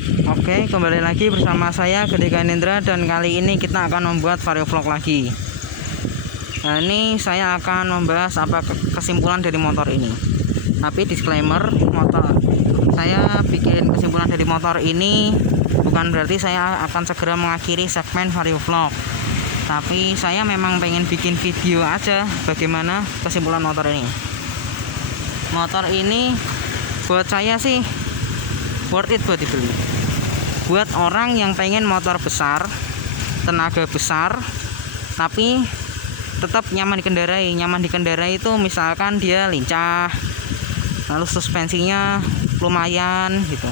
Oke, kembali lagi bersama saya Gede Ganendra, dan kali ini kita akan membuat vario vlog lagi. Nah, ini saya akan membahas apa kesimpulan dari motor ini. Tapi disclaimer, saya bikin kesimpulan dari motor ini bukan berarti saya akan segera mengakhiri segmen vario vlog. Tapi saya memang pengen bikin video aja bagaimana kesimpulan motor ini. Motor ini buat saya sih worth it buat dibeli. Buat orang yang pengen motor besar, tenaga besar, tapi tetap nyaman dikendarai. Nyaman dikendarai itu misalkan dia lincah, lalu suspensinya lumayan gitu.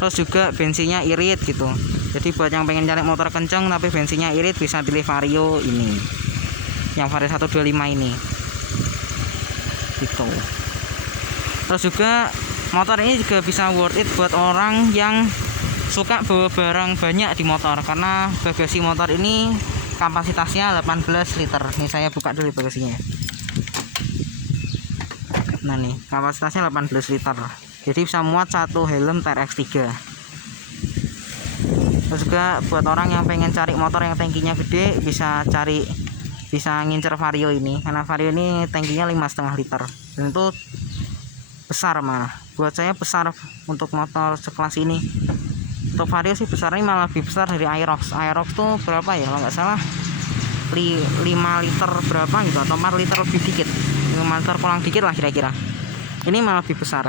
Terus juga bensinnya irit gitu. Jadi buat yang pengen cari motor kenceng tapi bensinnya irit, bisa pilih Vario ini. Yang Vario 125 ini. Gitu. Terus juga motor ini juga bisa worth it buat orang yang suka bawa barang banyak di motor, karena bagasi motor ini kapasitasnya 18 liter. Nih saya buka dulu bagasinya. Nah nih, kapasitasnya 18 liter. Jadi bisa muat satu helm TRX3. Terus juga buat orang yang pengen cari motor yang tangkinya gede, bisa ngincer Vario ini, karena Vario ini tangkinya 5,5 liter. Dan itu besar malah. Buat saya besar untuk motor sekelas ini. Untuk Vario sih besarnya malah lebih besar dari Aerox. Aerox tuh berapa ya kalau nggak salah 5 liter berapa gitu, atau 4 liter lebih dikit, 5 liter kurang dikit lah kira-kira. Ini malah lebih besar.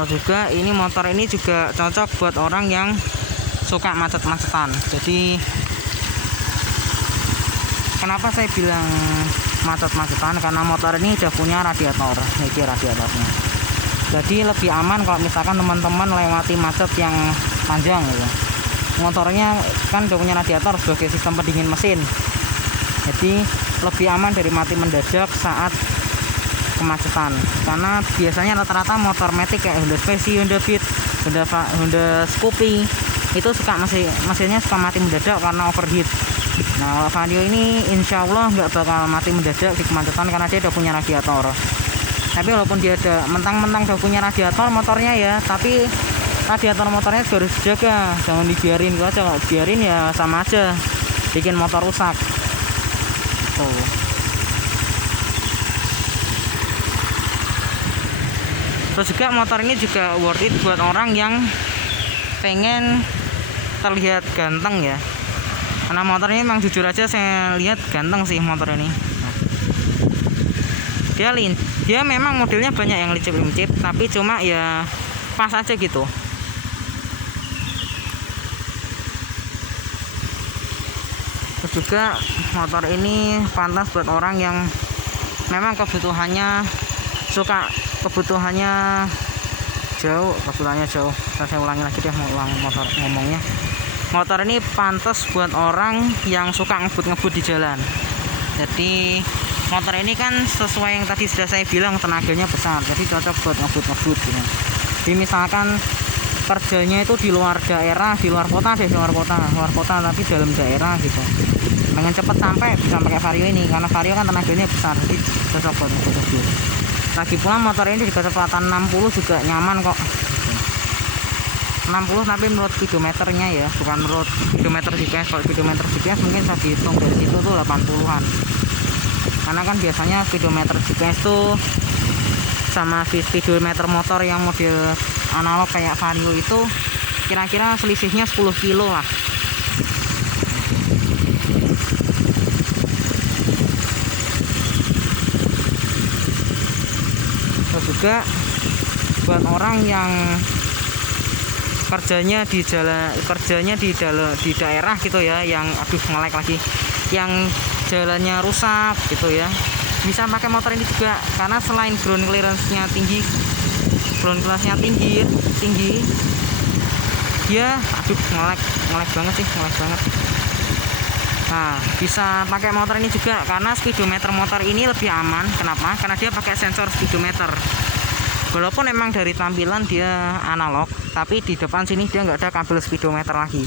Terus juga ini motor ini juga cocok buat orang yang suka macet-macetan. Jadi kenapa saya bilang macet-macetan, karena motor ini udah punya radiator. Ini radiatornya, jadi lebih aman kalau misalkan teman-teman lewati macet yang panjang gitu. Motornya kan udah punya radiator sebagai sistem pendingin mesin, jadi lebih aman dari mati mendadak saat kemacetan. Karena biasanya rata-rata motor matic kayak Honda Spacey, Honda Beat, Honda Scoopy itu suka mesinnya suka mati mendadak karena overheat. Nah, Vario ini insya Allah nggak bakal mati mendadak di kemacetan karena dia udah punya radiator. Tapi walaupun dia ada mentang-mentang udah punya radiator motornya ya, tapi radiator motornya juga harus dijaga, jangan dibiarin gitu aja. Kalau biarin ya sama aja bikin motor rusak. Tuh. Terus juga motor ini juga worth it buat orang yang pengen terlihat ganteng ya, karena motor ini memang jujur aja saya lihat ganteng sih motor ini. Dia memang modelnya banyak yang lincip-lincip, tapi cuma ya pas aja gitu. Terus juga motor ini pantas buat orang yang memang kebutuhannya jauh. Saya ulangi lagi deh, ngomongnya. Motor ini pantas buat orang yang suka ngebut-ngebut di jalan. Jadi motor ini kan sesuai yang tadi sudah saya bilang, tenaganya besar, jadi cocok buat ngebut-ngebut gitu. Jadi misalkan kerjanya itu di luar daerah, di luar kota tapi dalam daerah gitu, pengen cepet sampai, bisa pakai Vario ini, karena Vario kan tenaganya besar, jadi cocok buat ngebut-ngebut. Lagi pula motor ini di kecepatan 60 juga nyaman kok. 60 tapi menurut speedometernya ya, bukan menurut speedometer GPS. Kalau speedometer GPS mungkin saya dihitung dari situ tuh 80-an. Karena kan biasanya speedometer GPS tuh sama speedometer motor yang model analog kayak Vario itu kira-kira selisihnya 10 kilo lah. Terus juga buat orang yang kerjanya di daerah gitu ya, yang nge-lag lagi, yang jalannya rusak gitu ya, bisa pakai motor ini juga. Karena selain ground clearance-nya tinggi, dia nge-lag banget. Nah, bisa pakai motor ini juga karena speedometer motor ini lebih aman. Kenapa? Karena dia pakai sensor speedometer. Walaupun memang dari tampilan dia analog, tapi di depan sini dia nggak ada kabel speedometer lagi.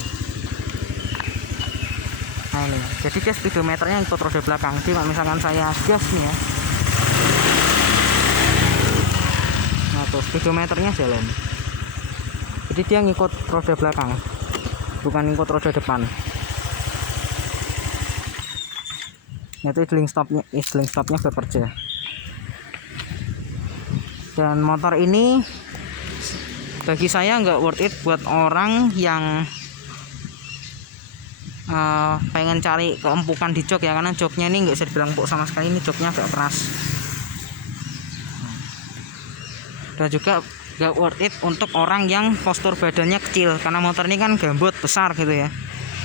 Nah ini, jadi dia speedometernya ikut roda belakang. Jadi kalau misalkan saya gas nih ya, nah tuh speedometernya jalan. Jadi dia ngikut roda belakang, bukan ngikut roda depan. Itu idling stopnya bekerja. Dan motor ini bagi saya nggak worth it buat orang yang pengen cari keempukan di jok ya, karena joknya ini nggak bisa dibilang empuk sama sekali. Ini joknya agak keras, dan juga nggak worth it untuk orang yang postur badannya kecil, karena motor ini kan gambut besar gitu ya.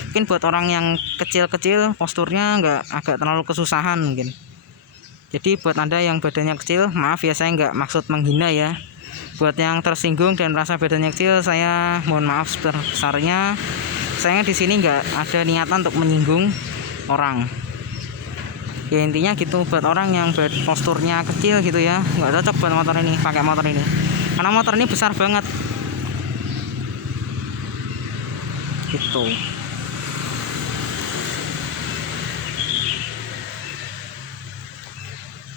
Mungkin buat orang yang kecil-kecil posturnya agak terlalu kesusahan mungkin. Jadi buat anda yang badannya kecil, maaf ya, saya nggak maksud menghina ya. Buat yang tersinggung dan merasa badannya kecil, saya mohon maaf sebesar-besarnya. Saya di sini nggak ada niatan untuk menyinggung orang. Ya intinya gitu, buat orang yang posturnya kecil gitu ya, nggak cocok buat motor ini, pakai motor ini. Karena motor ini besar banget. Gitu.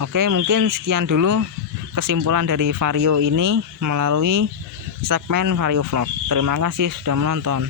Oke, mungkin sekian dulu kesimpulan dari Vario ini melalui segmen Vario Vlog. Terima kasih sudah menonton.